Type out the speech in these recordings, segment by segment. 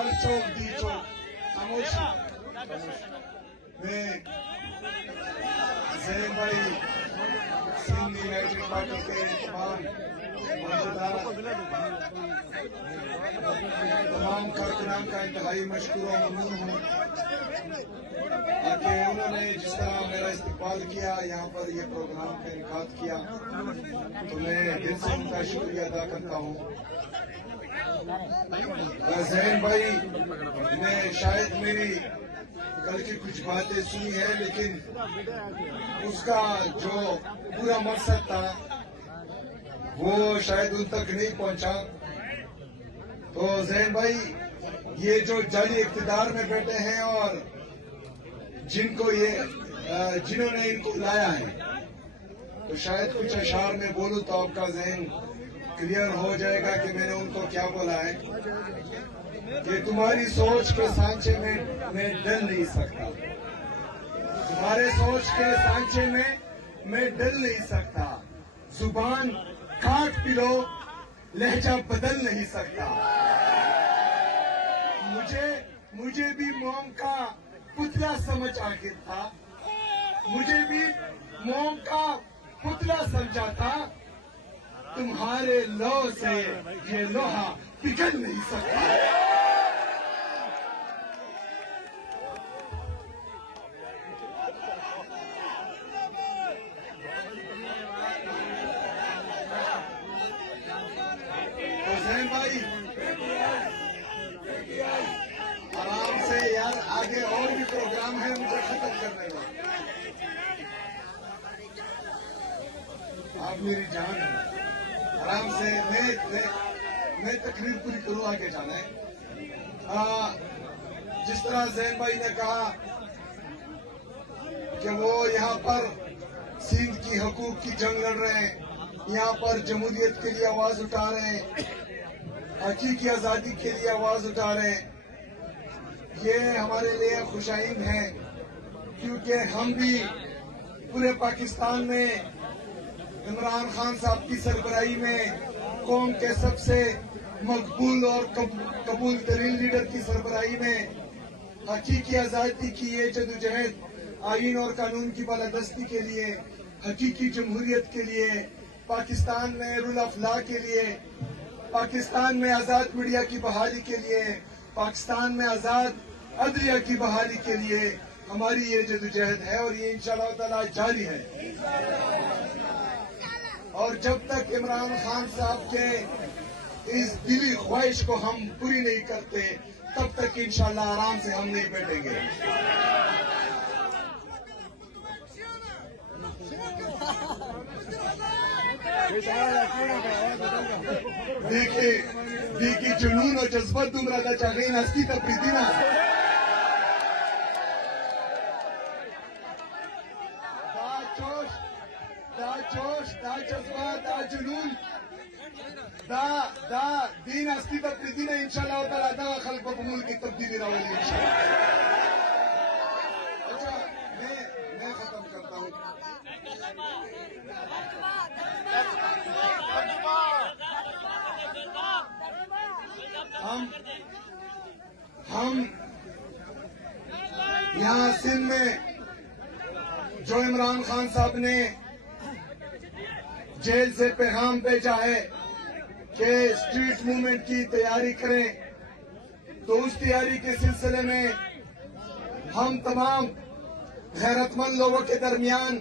ہر چوک دی چوک خاموشی میں زین بھائی سندھ یونائٹڈ پارٹی کے تمام کارکنان کا انتہائی مشکور و ممنون ہوں کہ انہوں نے جس طرح میرا استقبال کیا، یہاں پر یہ پروگرام کا انعقاد کیا، تو میں دل سے ان کا شکریہ ادا کرتا ہوں۔ زین بھائی نے شاید میری کل کی کچھ باتیں سنی ہے، لیکن اس کا جو پورا مقصد تھا وہ شاید ان تک نہیں پہنچا۔ تو زین بھائی یہ جو جعلی اقتدار میں بیٹھے ہیں اور جنہوں نے ان کو لایا ہے، تو شاید کچھ اشعار میں بولوں تو آپ کا ذہن کلیئر ہو جائے گا کہ میں نے ان کو کیا بولا ہے کہ تمہاری سوچ کے سانچے میں میں ڈل نہیں سکتا، تمہارے سوچ کے سانچے میں ڈل نہیں سکتا، زبان کاٹ پی لو لہجہ بدل نہیں سکتا، مجھے بھی موم کا پتلا سمجھ آخر تھا، مجھے بھی موم کا پتلا سمجھا تھا، تمہارے لو سے یہ لوہا پگھل نہیں سکتا۔ تو زین بھائی آرام سے یار، آگے اور بھی پروگرام ہے، مجھے ختم کرنے کا، آپ میری جان ہیں، آرام سے میں تقریر پوری کروں، آگے جانا ہے۔ جس طرح زین بھائی نے کہا کہ وہ یہاں پر سندھ کی حقوق کی جنگ لڑ رہے ہیں، یہاں پر جمہوریت کے لیے آواز اٹھا رہے ہیں، حقیقی آزادی کے لیے آواز اٹھا رہے ہیں، یہ ہمارے لیے خوش آئند ہے، کیونکہ ہم بھی پورے پاکستان میں عمران خان صاحب کی سربراہی میں قوم کے سب سے مقبول اور قبول ترین لیڈر کی سربراہی میں حقیقی آزادی کی یہ جدوجہد، آئین اور قانون کی بالادستی کے لیے، حقیقی جمہوریت کے لیے، پاکستان میں رول آف لا کے لیے، پاکستان میں آزاد میڈیا کی بحالی کے لیے، پاکستان میں آزاد عدلیہ کی بحالی کے لیے ہماری یہ جدوجہد ہے، اور یہ انشاءاللہ تعالی جاری ہے۔ اور جب تک عمران خان صاحب کے اس دلی خواہش کو ہم پوری نہیں کرتے، تب تک انشاءاللہ آرام سے ہم نہیں بیٹھیں گے۔ دیکھیں جنون اور جذبت دمرا دا چاہین ہستی تپریدی نا، دا جوش، دا جذبہ، دا جنون، دا دین ہستی تپریدی نا، انشاءاللہ تعالیٰ دا خلق و ملک کی تبدیلی راولی انشاءاللہ۔ اچھا میں ختم کرتا ہوں۔ ہم یہاں سندھ میں جو عمران خان صاحب نے جیل سے پیغام بھیجا ہے کہ اسٹریٹ موومنٹ کی تیاری کریں، تو اس تیاری کے سلسلے میں ہم تمام غیرت مند لوگوں کے درمیان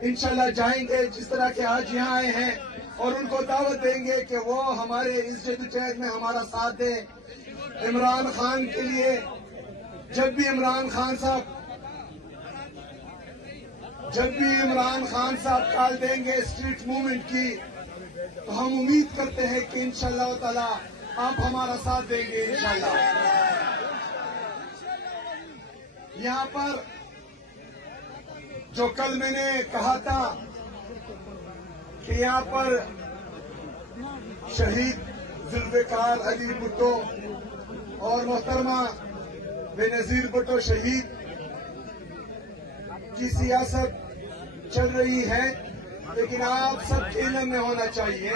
انشاءاللہ جائیں گے، جس طرح کہ آج یہاں آئے ہیں، اور ان کو دعوت دیں گے کہ وہ ہمارے اس جدوجہد میں ہمارا ساتھ دیں۔ عمران خان کے لیے جب بھی عمران خان صاحب کال دیں گے اسٹریٹ موومنٹ کی، تو ہم امید کرتے ہیں کہ انشاءاللہ تعالی آپ ہمارا ساتھ دیں گے انشاءاللہ۔ یہاں پر جو کل میں نے کہا تھا کہ یہاں پر شہید ذوالفقار علی بھٹو اور محترمہ بے نظیر بھٹو شہید کی سیاست چل رہی ہے، لیکن آپ سب کے علم میں ہونا چاہیے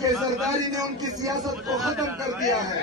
کہ زرداری نے ان کی سیاست کو ختم کر دیا ہے۔